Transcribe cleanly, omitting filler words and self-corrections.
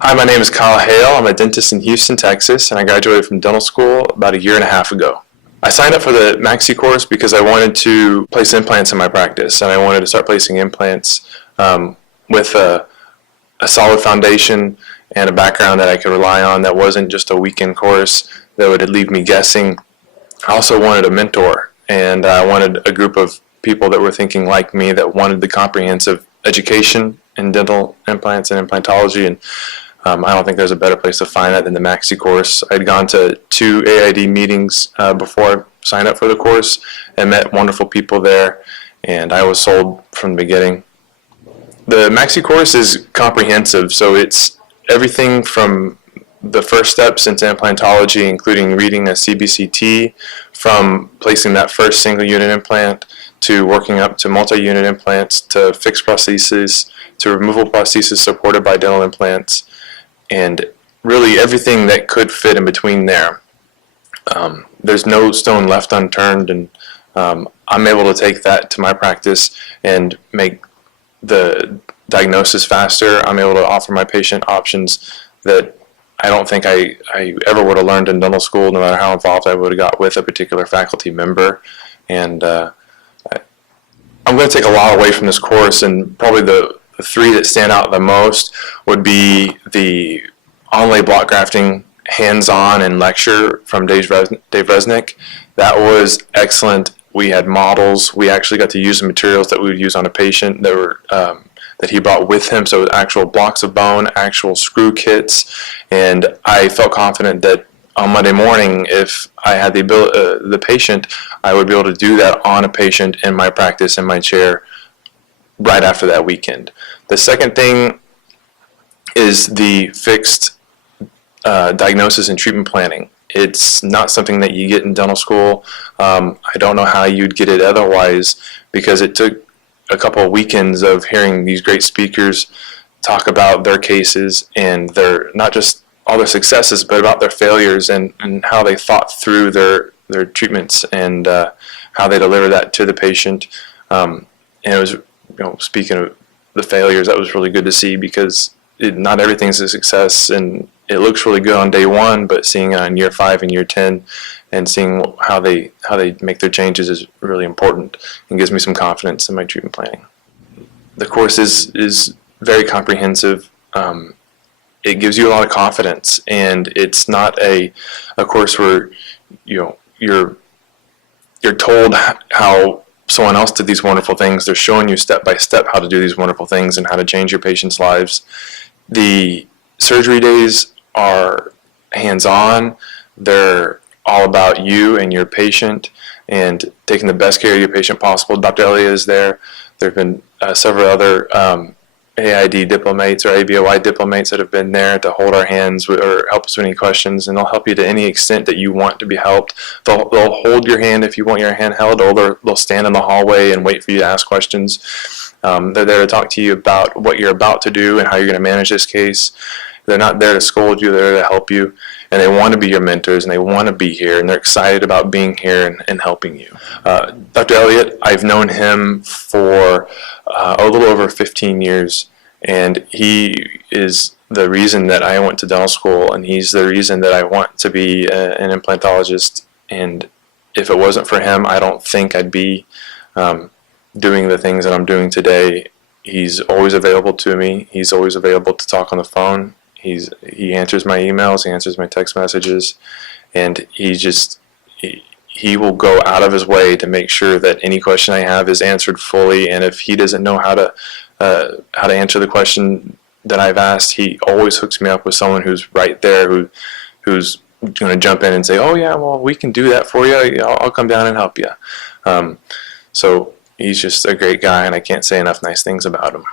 Hi, my name is Kyle Hale. I'm a dentist in Houston, Texas, and I graduated from dental school about a year and a half ago. I signed up for the MaxiCourse because I wanted to place implants in my practice, and I wanted to start placing implants with a solid foundation and a background that I could rely on that wasn't just a weekend course that would leave me guessing. I also wanted a mentor, and I wanted a group of people that were thinking like me that wanted the comprehensive education in dental implants and implantology, and I don't think there's a better place to find that than the MaxiCourse. I'd gone to 2 AID meetings before I signed up for the course and met wonderful people there, and I was sold from the beginning. The MaxiCourse is comprehensive, so it's everything from the first steps into implantology, including reading a CBCT, from placing that first single unit implant to working up to multi-unit implants, to fixed prostheses, to removable prostheses supported by dental implants, and really everything that could fit in between there. There's no stone left unturned, and I'm able to take that to my practice and make the diagnosis faster. I'm able to offer my patient options that I don't think I ever would have learned in dental school, no matter how involved I would have got with a particular faculty member. And I'm going to take a lot away from this course, and probably the 3 that stand out the most would be the onlay block grafting hands-on and lecture from Dave Resnick. That was excellent. We had models. We actually got to use the materials that we would use on a patient that were that he brought with him, so actual blocks of bone, actual screw kits, and I felt confident that on Monday morning, if I had the patient, I would be able to do that on a patient in my practice in my chair right after that weekend. The second thing is the fixed diagnosis and treatment planning. It's not something that you get in dental school. I don't know how you'd get it otherwise, because it took a couple of weekends of hearing these great speakers talk about their cases and their, not just all their successes, but about their failures and how they thought through their treatments and how they deliver that to the patient. And it was, speaking of the failures, that was really good to see, because not everything's a success, and it looks really good on day 1, but seeing it on year 5 and year 10 and seeing how they make their changes is really important and gives me some confidence in my treatment planning. The course is very comprehensive. It gives you a lot of confidence, and it's not a course where you're told how someone else did these wonderful things. They're showing you step by step how to do these wonderful things and how to change your patients' lives. The surgery days are hands-on. They're all about you and your patient and taking the best care of your patient possible. Dr. Elliott is there. There have been several other AID diplomates or ABOI diplomates that have been there to hold our hands or help us with any questions, and they'll help you to any extent that you want to be helped. They'll hold your hand if you want your hand held, or they'll stand in the hallway and wait for you to ask questions. They're there to talk to you about what you're about to do and how you're going to manage this case. They're not there to scold you, they're there to help you, and they want to be your mentors, and they want to be here, and they're excited about being here and helping you. Dr. Elliott, I've known him for a little over 15 years, and he is the reason that I went to dental school, and he's the reason that I want to be an implantologist. And if it wasn't for him, I don't think I'd be doing the things that I'm doing today. He's always available to me. He's always available to talk on the phone. He answers my emails, he answers my text messages, and he will go out of his way to make sure that any question I have is answered fully. And if he doesn't know how to answer the question that I've asked, he always hooks me up with someone who's right there, who's going to jump in and say, "Oh yeah, well, we can do that for you. I'll come down and help you." So he's just a great guy, and I can't say enough nice things about him.